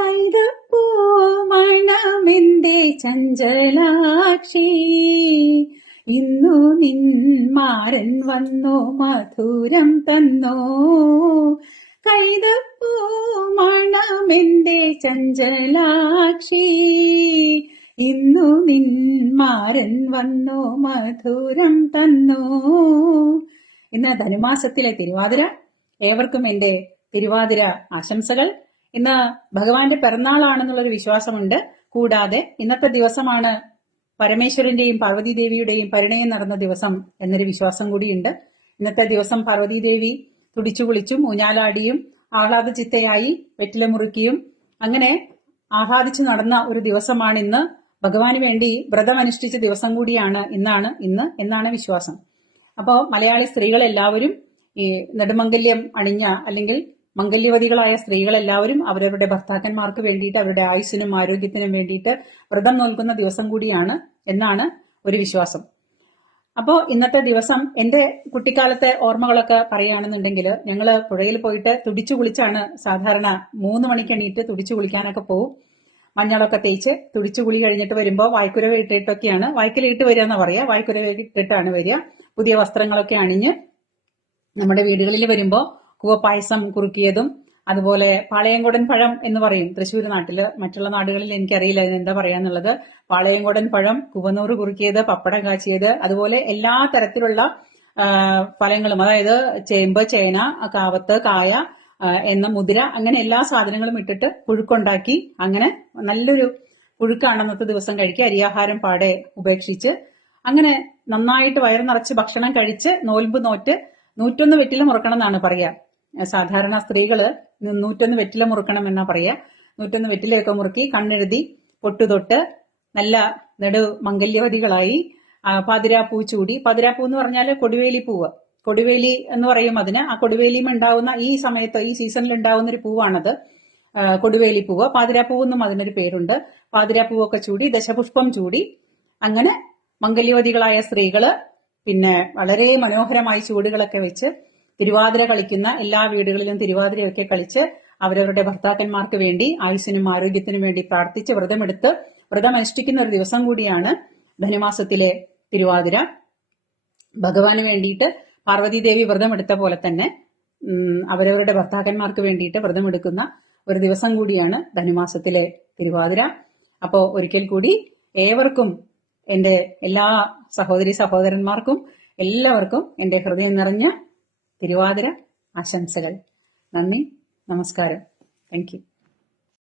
കൈതപ്പൂ മണമെന്റെ ചഞ്ചലാക്ഷി. ഇന്നു നിൻ നിന്മാരൻ വന്നോ മധുരം തന്നോ? കൈതപ്പൂ മണമെന്റെ ചഞ്ചലാക്ഷി. ഇന്നു നിൻ നിന്മാരൻ വന്നോ മധുരം തന്നോ? ഇന്ന് ധനുമാസത്തിലെ തിരുവാതിര. ഏവർക്കും എന്റെ തിരുവാതിര ആശംസകൾ. ഇന്ന് ഭഗവാന്റെ പിറന്നാളാണെന്നുള്ളൊരു വിശ്വാസമുണ്ട്. കൂടാതെ ഇന്നത്തെ ദിവസമാണ് പരമേശ്വരന്റെയും പാർവതി ദേവിയുടെയും പരിണയം നടന്ന ദിവസം എന്നൊരു വിശ്വാസം കൂടിയുണ്ട്. ഇന്നത്തെ ദിവസം പാർവതി ദേവി തുടിച്ചു കുളിച്ചും ഊഞ്ഞാലാടിയും ആഹ്ലാദ ചിത്തയായി വെറ്റില മുറുക്കിയും അങ്ങനെ ആഹ്ലാദിച്ചു നടന്ന ഒരു ദിവസമാണ് ഇന്ന്. ഭഗവാന് വേണ്ടി വ്രതം അനുഷ്ഠിച്ച ദിവസം കൂടിയാണ് ഇന്നാണ് ഇന്ന് എന്നാണ് വിശ്വാസം. അപ്പോൾ മലയാളി സ്ത്രീകളെല്ലാവരും ഈ നെടുമംഗല്യം അണിഞ്ഞ അല്ലെങ്കിൽ മംഗല്യവതികളായ സ്ത്രീകൾ എല്ലാവരും അവരവരുടെ ഭർത്താക്കന്മാർക്ക് വേണ്ടിയിട്ട് അവരുടെ ആയുസ്സിനും ആരോഗ്യത്തിനും വേണ്ടിയിട്ട് വ്രതം നോൽക്കുന്ന ദിവസം കൂടിയാണ് എന്നാണ് ഒരു വിശ്വാസം. അപ്പോ ഇന്നത്തെ ദിവസം എന്റെ കുട്ടിക്കാലത്തെ ഓർമ്മകളൊക്കെ പറയുകയാണെന്നുണ്ടെങ്കിൽ ഞങ്ങൾ പുഴയിൽ പോയിട്ട് തുടിച്ചു കുളിച്ചാണ് സാധാരണ മൂന്ന് മണിക്ക് എണീറ്റ് തുടിച്ചു കുളിക്കാനൊക്കെ പോകും മഞ്ഞളൊക്കെ തേച്ച് തുടിച്ചു കുളി കഴിഞ്ഞിട്ട് വരുമ്പോൾ വായ്ക്കുരവ ഇട്ടിട്ടൊക്കെയാണ് വായ്ക്കലിട്ട് വരിക എന്ന് പറയാ വായ്ക്കുരവ ഇട്ടിട്ടാണ് വരിക. പുതിയ വസ്ത്രങ്ങളൊക്കെ അണിഞ്ഞ് നമ്മുടെ വീടുകളിൽ വരുമ്പോൾ കൂവപ്പായസം കുറുക്കിയതും അതുപോലെ പാളയങ്കോടൻ പഴം എന്ന് പറയും. തൃശ്ശൂർ നാട്ടിൽ മറ്റുള്ള നാടുകളിൽ എനിക്കറിയില്ല എന്താ പറയാന്നുള്ളത്. പാളയങ്കോടൻ പഴം കുവനൂറ് കുറുക്കിയത് പപ്പടം കാച്ചിയത് അതുപോലെ എല്ലാ തരത്തിലുള്ള ഫലങ്ങളും അതായത് ചേമ്പ് ചേന കാവത്ത് കായ എന്ന മുതിര അങ്ങനെ എല്ലാ സാധനങ്ങളും ഇട്ടിട്ട് പുഴുക്കുണ്ടാക്കി അങ്ങനെ നല്ലൊരു പുഴുക്കാണ് അന്നത്തെ ദിവസം കഴിക്കുക. അരിയാഹാരം പാടെ ഉപേക്ഷിച്ച് അങ്ങനെ നന്നായിട്ട് വയറ് നിറച്ച് ഭക്ഷണം കഴിച്ച് നോൽമ്പ് നോറ്റ് നൂറ്റൊന്ന് വെറ്റില മുറക്കണം എന്നാണ് പറയാ സാധാരണ സ്ത്രീകൾ നൂറ്റൊന്ന് വെറ്റില മുറുക്കണം എന്നാ പറയാ. നൂറ്റൊന്ന് വെറ്റിലയൊക്കെ മുറുക്കി കണ്ണെഴുതി പൊട്ടുതൊട്ട് നല്ല നെടു മംഗല്യവതികളായി പാതിരാപ്പൂ ചൂടി. പാതിരാപ്പൂ എന്ന് പറഞ്ഞാൽ കൊടിവേലി പൂവ്. കൊടിവേലി എന്ന് പറയും അതിന്. ആ കൊടിവേലിയും ഉണ്ടാവുന്ന ഈ സമയത്ത് ഈ സീസണിൽ ഉണ്ടാവുന്ന ഒരു പൂവാണത് കൊടുവേലി പൂവ്. പാതിരാപ്പൂവ് എന്നും അതിനൊരു പേരുണ്ട്. പാതിരാപ്പൂവൊക്കെ ചൂടി ദശപുഷ്പം ചൂടി. അങ്ങനെ മംഗല്യവതികളായ സ്ത്രീകൾ പിന്നെ വളരെ മനോഹരമായി ചൂടുകളൊക്കെ വെച്ച് തിരുവാതിര കളിക്കുന്ന എല്ലാ വീടുകളിലും തിരുവാതിരയൊക്കെ കളിച്ച് അവരവരുടെ ഭർത്താക്കന്മാർക്ക് വേണ്ടി ആയുസ്സിനും ആരോഗ്യത്തിനും വേണ്ടി പ്രാർത്ഥിച്ച് വ്രതമെടുത്ത് വ്രതം അനുഷ്ഠിക്കുന്ന ഒരു ദിവസം കൂടിയാണ് ധനുമാസത്തിലെ തിരുവാതിര. ഭഗവാന് വേണ്ടിയിട്ട് പാർവതീദേവി വ്രതമെടുത്ത പോലെ തന്നെ അവരവരുടെ ഭർത്താക്കന്മാർക്ക് വേണ്ടിയിട്ട് വ്രതമെടുക്കുന്ന ഒരു ദിവസം കൂടിയാണ് ധനുമാസത്തിലെ തിരുവാതിര. അപ്പോൾ ഒരിക്കൽ കൂടി ഏവർക്കും എന്റെ എല്ലാ സഹോദരി സഹോദരന്മാർക്കും എല്ലാവർക്കും എന്റെ ഹൃദയം നിറഞ്ഞ തിരുവാതിര ആശംസകൾ. നന്ദി നമസ്കാരം. താങ്ക്